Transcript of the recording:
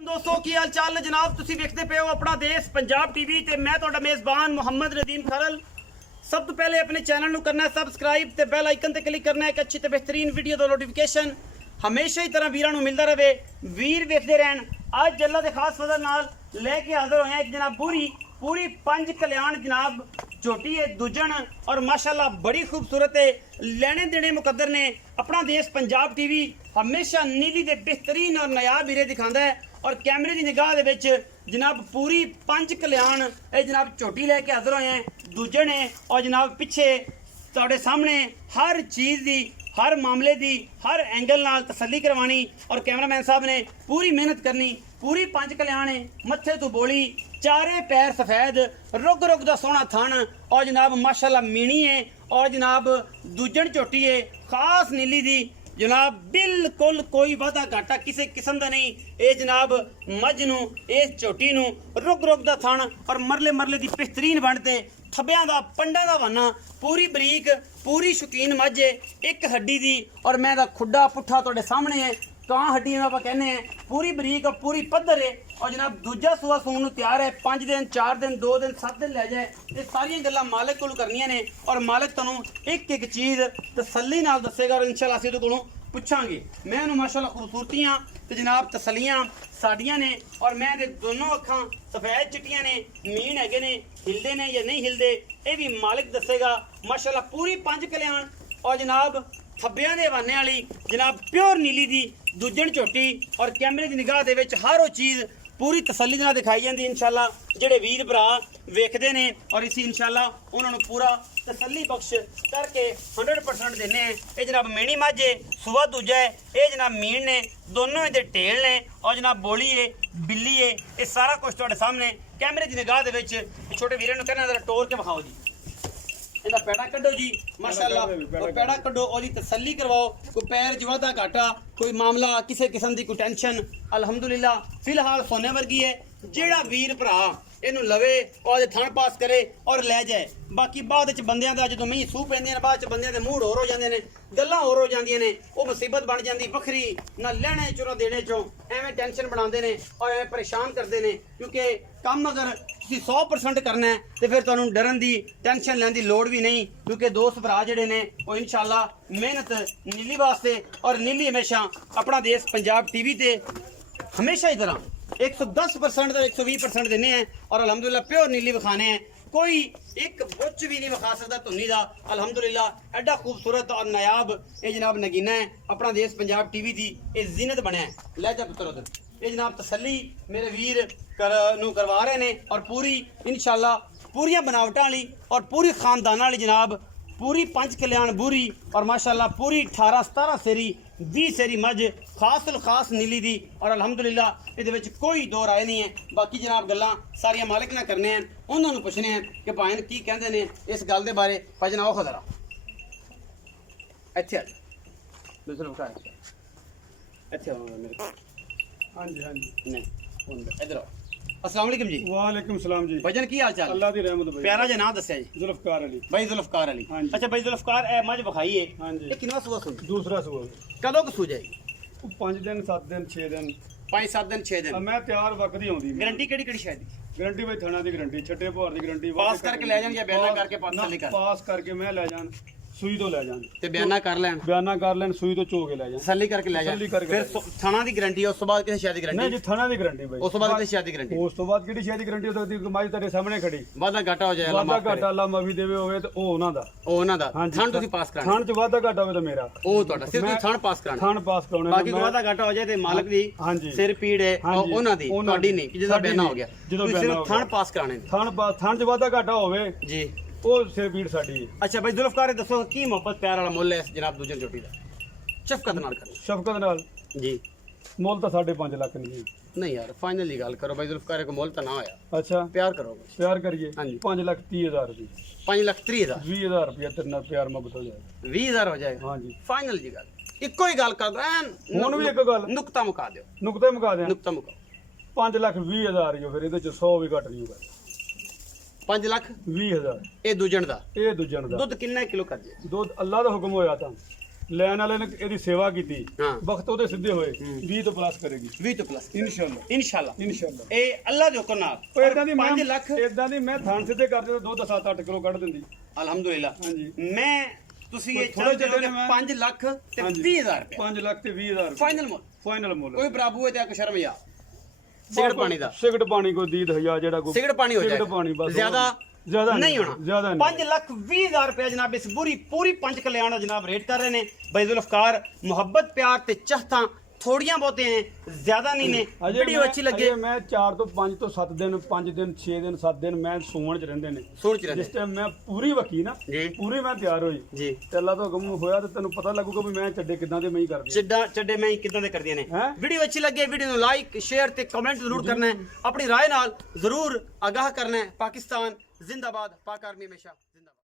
दोस्तों की हाल चाल है जनाब। तुसी देखते पे हो अपना देश पंजाब टीवी ते मैं तुहाडा मेज़बान मुहम्मद नदीम खरल। सब तो पहले अपने चैनल नू करना है सबसक्राइब ते बेल आइकन ते क्लिक करना है एक अच्छी ते बेहतरीन वीडियो दा नोटिफिकेशन हमेशा ही तरह वीरां नू मिलदा रहे। वीर वेखदे रहन। अज अल्लाह दे खास फजल नाल लेके हाजिर होए एक जनाब पूरी पंज कल्याण जनाब झोटी है दुजन और माशाल्लाह बड़ी खूबसूरत है। लेने देने मुकद्दर ने अपना देश पंजाब टीवी हमेशा नीली दे बेहतरीन और नायाब हीरे दिखांदा है और कैमरे की निगाह दे विच जनाब पूरी पंज कल्याण ये जनाब झोटी लैके हाजिर होए हैं दुजन है और जनाब पिछे तुहाडे सामने हर चीज़ दी हर मामले दी हर एंगल नाल तसल्ली करवानी और कैमरामैन साहब ने पूरी मेहनत करनी। पूरी पंज कल्याण है मत्थे तो बोली चारे पैर सफेद रुग रुग दा सोहना थन और जनाब माशाल्लाह मीणी है और जनाब दुजन झोटी है खास नीली दी जनाब बिल्कुल कोई वादा घाटा किसी किस्म का नहीं। ये जनाब मझ नू इस झोटी नू रुग रुग दा थन और मरले मरले दी बेहतरीन बनते थब्बियां दा पंडा दा वाना पूरी बरीक पूरी शौकीन मझ है एक हड्डी दी और मैं दा खुड्डा पुट्ठा तुहाडे सामने है कां हड्डी आप कहने हैं पूरी बरीक और पूरी पद्धर है और जनाब दूजा सूआ सून तैयार है 5 दिन 4 दिन 2 दिन 7 दिन लै जाए ये सारियां गल्लां मालिक कोल करनियां ने और मालिक तुहानूं एक एक चीज़ तसल्ली नाल दसेगा और इंशाअल्लाह असीं उहदे कोलों पुछांगे। मैं उन्होंने माशाल्लाह खूबसूरतियां तो जनाब तसलियां साड़ियां ने और मैं दे दोनों अखां सफेद चिट्टियां ने मीन हैगे ने हिलदे ने या नहीं हिलदे ये भी मालिक दसेगा। माशाल्लाह पूरी पंज कल्याण और जनाब थब्बियां दे हवाने वाली जनाब प्योर नीली दी दुजन झोटी और कैमरे की निगाह दे विच हर वो चीज़ पूरी तसल्ली नाल दिखाई जाती इंशाअल्लाह। जेडे वीर भरा वेखदे ने और इसी इंशाअल्लाह उन्होंने पूरा तसल्ली बख्श करके 100% देने हैं। ये जनाब मेणी मझ है सुबह दूजा है ये जनाब मीन ने दोनों इहदे टेल ने और जनाब बोली है बिल्ली है ये सारा कुछ तुहाडे सामने कैमरे की निगाह दे विच छोटे वीरां नूं कहना जरा टोर के विखाओ जी इहदा पैड़ा कड्डो जी माशाअल्लाह और पैड़ा कड्डो और तसल्ली करवाओ कोई पैर च वाधा घाटा कोई मामला किसी किस्म की कोई टेंशन अल्हम्दुलिल्लाह फिलहाल सोने वर्गी है। जेड़ा वीर भरा इनू लवे और थण पास करे और लै जाए बाकी बाद बंदियां दा जो मही सूह पैंदियां ने बाद बंदियां दे मूड होर हो जांदे ने गल्लां होर हो जांदियां ने वो मुसीबत बन जांदी वखरी ना लैणे चों देने चों एवें टेंशन बनांदे ने और एवें परेशान करदे ने क्योंकि काम अगर 100% करना है तो फिर तुहानूं डरन दी टेंशन लैण दी लोड़ भी नहीं क्योंकि दोस्त भरा जिहड़े ने वो इंशाअल्लाह मेहनत नीली वास्ते और नीली हमेशा अपना देश पंजाब टीवी ते हमेशा ही तरह 110% तो 120% देने हैं और अल्हम्दुलिल्लाह प्योर नीली विखाने हैं। कोई एक बुच भी नहीं विखा सकता धुन्नी का अल्हम्दुलिल्लाह एडा खूबसूरत और नायाब ये जनाब नगीना है अपना देश पंजाब टीवी की ये जीनत बनया है। लै जा पुत्र उधर ये जनाब तसल्ली मेरे वीर करवा रहे हैं और पूरी इंशाअल्लाह पूरियां बनावटां वाली और पूरी खानदाना वाली जनाब पूरी पंच कल्याण बूरी और माशाअल्लाह पूरी 18-17 सेरी 20 सेरी मझ खास नीली दी और अल्हम्दुलिल्लाह इहदे विच कोई दो राय नहीं है। बाकी जनाब गल्लां सारियां मालिक ना करने हैं उन्होंने पुछने हैं कि भाई की कहंदे ने इस गल दे बारे भाई जनाब आओ जरा इत्थे दूसरा बता इत्थे मेरे हाँ जी नहीं इधर आओ। अस्सलाम वालेकुम जी। वालेकुम सलाम जी। भाईजान की हाल चाल? अल्लाह दी रहमत भाई। प्यारा जा नाम दस्या जी? जुल्फकार अली। भाई जुल्फकार अली। हाँ जी। अच्छा भाई जुल्फकार ए मझ विखाई है। हाँ जी। ये किनवा सूआ सुन? दूसरा सूआ। कदों क सू जाएगी? 5 दिन 7 दिन 6 दिन 5-7 दिन 6 दिन। मैं तैयार वक्त ही आउंदी। गारंटी केड़ी शायद गारंटी भाई थाना दी गारंटी छट्टे भौर दी गारंटी पास करके ले जान या बयाना करके पास करके मैं ले जान सूई तो ले जान ते बयाना कर लैन सूई तो चो के ले जान तसल्ली करके ले जान फिर थाना दी गारंटी उस तो बाद किसी शायद दी गारंटी नहीं जी थाना दी गारंटी भाई उस तो बाद किसी शायद दी गारंटी उस तो बाद किहड़ी शायद दी गारंटी हो सकदी कमाई तेरे सामने खड़ी वादा घाटा हो जाए वादा घाटा अल्लाह माफी देवे होवे तो ओ उना दा थान तुसी पास कराना थान च वादा घाटा होवे तो मेरा ओ तोड़ा सिर्फ तुसी थान पास कराना थान पास कराउणे बाकी वादा घाटा हो जाए ते मालिक दी हां जी सिर पीड़ है ओना दी तोड़ी नहीं कि जिदा बयाना हो गया ਜਦੋਂ सिर्फ थान पास कराने थान च वादा घाटा होवे जी ਉਹ ਸਿਰ ਪੀੜ ਸਾਡੀ ਹੈ। अच्छा भाई जुल्फकार दसो की मोहब्बत प्यार वाला मुੱਲ है जनाब दूजन चोटी दा शफकत नाल कर ਸ਼ਫਕਤ ਨਾਲ जी ਮੁੱਲ ਤਾਂ 5.5 ਲੱਖ ਨਹੀਂ नहीं यार फाइनली गल करो भाई जुल्फकार को मुੱਲ ਤਾਂ ਨਾ ਹੋਇਆ ਅੱਛਾ प्यार करो ਪਿਆਰ ਕਰੀਏ ਹਾਂਜੀ। 5,30,000 ਰੁਪਏ 5,30,000 20,000 ਰੁਪਏ ਤੇਰੇ ਨਾਲ ਪਿਆਰ ਮੁਹੱਬਤ ਹੋ ਜਾਏ 20,000 हो जाएगा ਹਾਂਜੀ फाइनल जी गल इको ही गल कर दो ਹੁਣ ਵੀ ਇੱਕ ਗੱਲ नुक्ता मुका दो ਨੁਕਤੇ ਮੁਕਾ ਦਿਆਂ नुक्ता मुकाओ 5,20,000 ਹੀ ਫਿਰ ਇਹਦੇ ਚ 100 ਵੀ ਘੱਟ ਨਹੀਂ ਹੋਗਾ 5,20,000 20,000 ਇਹ ਦੂਜਣ ਦਾ ਇਹ ਦੂਜਣ ਦਾ ਦੁੱਧ ਕਿੰਨਾ ਕਿਲੋ ਕਰ ਜੇ ਦੁੱਧ ਅੱਲਾ ਦਾ ਹੁਕਮ ਹੋਇਆ ਤਾਂ ਲੈਣ ਵਾਲੇ ਨੇ ਇਹਦੀ ਸੇਵਾ ਕੀਤੀ ਹਾਂ। ਵਕਤ ਉਹਦੇ ਸਿੱਧੇ ਹੋਏ 20 ਤੋਂ ਪਲੱਸ ਕਰੇਗੀ 20 ਤੋਂ ਪਲੱਸ ਇਨਸ਼ਾਅੱਲਾ ਇਨਸ਼ਾਅੱਲਾ ਇਨਸ਼ਾਅੱਲਾ। ਇਹ ਅੱਲਾ ਦੇ ਹੁਕਮ ਨਾਲ ਉਹ ਇਦਾਂ ਦੀ 5 ਲੱਖ ਇਦਾਂ ਦੀ ਮੈਂ ਥਾਂ ਸਿੱਧੇ ਕਰਦੇ ਤਾਂ ਦੁੱਧ 7-8 ਕਿਲੋ ਕੱਢ ਦਿੰਦੀ। ਅਲਹਮਦੁਲਿਲਾ ਹਾਂਜੀ। ਮੈਂ ਤੁਸੀਂ ਇਹ ਥੋੜ੍ਹੇ ਚਾਹੁੰਦੇ ਹੋ ਜਿਹੇ ਕਿ ਮੈਂ- 5 ਲੱਖ ਤੇ ਹਾਂਜੀ। 20000 ਰੁਪਏ 5 ਲੱਖ ਤੇ 20,000 ਫਾਈਨਲ ਮੁੱਲ ਫਾਈਨਲ ਮੁੱਲ ਕੋਈ ਬਰਾਬੂ ਹੈ ਤੇ ਇੱਕ ਸ਼ਰਮ ਯਾ ਸਿਗਰਟ ਪਾਣੀ ਦਾ ਸਿਗਰਟ ਪਾਣੀ ਕੋਈ ਦੀਦ ਹਜ਼ਾਰ ਜਿਹੜਾ ਕੋਈ ਸਿਗਰਟ ਪਾਣੀ ਹੋ ਸਿਗਰਟ ਜਾਏਗਾ ਪਾਣੀ ਬਸ ਜ਼ਿਆਦਾ ਜ਼ਿਆਦਾ ਨਹੀਂ ਹੋਣਾ ਜ਼ਿਆਦਾ 5 ਲੱਖ 20000 ਰੁਪਏ ਜਨਾਬ ਇਸ ਪੂਰੀ ਪੰਜ ਕਲਿਆਣ ਜਨਾਬ ਰੇਟ ਕਰ ਰਹੇ ਨੇ ਬੈਜ਼ੁਲ ਅਫਕਾਰ ਮੁਹੱਬਤ ਪਿਆਰ ਤੇ ਚਾਹਤਾਂ ਥੋੜੀਆਂ ਬਹੁਤੇ ਨੇ ਜ਼ਿਆਦਾ ਨਹੀਂ ਨੇ ਵੀਡੀਓ ਅੱਛੀ ਲੱਗੇ ਮੈਂ 4 ਤੋਂ 5 ਤੋਂ 7 ਦਿਨ 5 ਦਿਨ 6 ਦਿਨ 7 ਦਿਨ ਮੈਂ ਸੂਣ ਚ ਰਹਿੰਦੇ ਨੇ ਸੁਣ ਚ ਜਿਸ ਰਹੇ ਟਾਈਮ ਮੈਂ ਪੂਰੀ ਵਕੀ ਨਾ ਜੀ ਪੂਰੀ ਮੈਂ ਤਿਆਰ ਹੋਈ ਜੀ ਤੇ ਅੱਲਾ ਤੋਂ ਹੁਕਮ ਹੋਇਆ ਤੇ ਤੈਨੂੰ ਪਤਾ ਲੱਗੂਗਾ ਵੀ ਮੈਂ ਚੱਡੇ ਕਿਦਾਂ ਦੇ ਮੈਂ ਹੀ ਕਰਦੀ ਚੱਡੇ ਮੈਂ ਕਿਦਾਂ ਦੇ ਕਰਦੀਆਂ ਨੇ ਹੈਂ? ਵੀਡੀਓ ਅੱਛੀ ਲੱਗੇ ਵੀਡੀਓ ਨੂੰ ਲਾਈਕ ਸ਼ੇਅਰ ਤੇ ਕਮੈਂਟ ਜ਼ਰੂਰ ਕਰਨਾ ਹੈ ਆਪਣੀ ਰਾਏ ਨਾਲ ਜ਼ਰੂਰ ਆਗਾਹ ਕਰਨਾ ਹੈ ਪਾਕਿਸਤਾਨ ਜ਼ਿੰਦਾਬਾਦ ਪਾਕ ਆਰਮੀ ਹਮੇਸ਼ਾ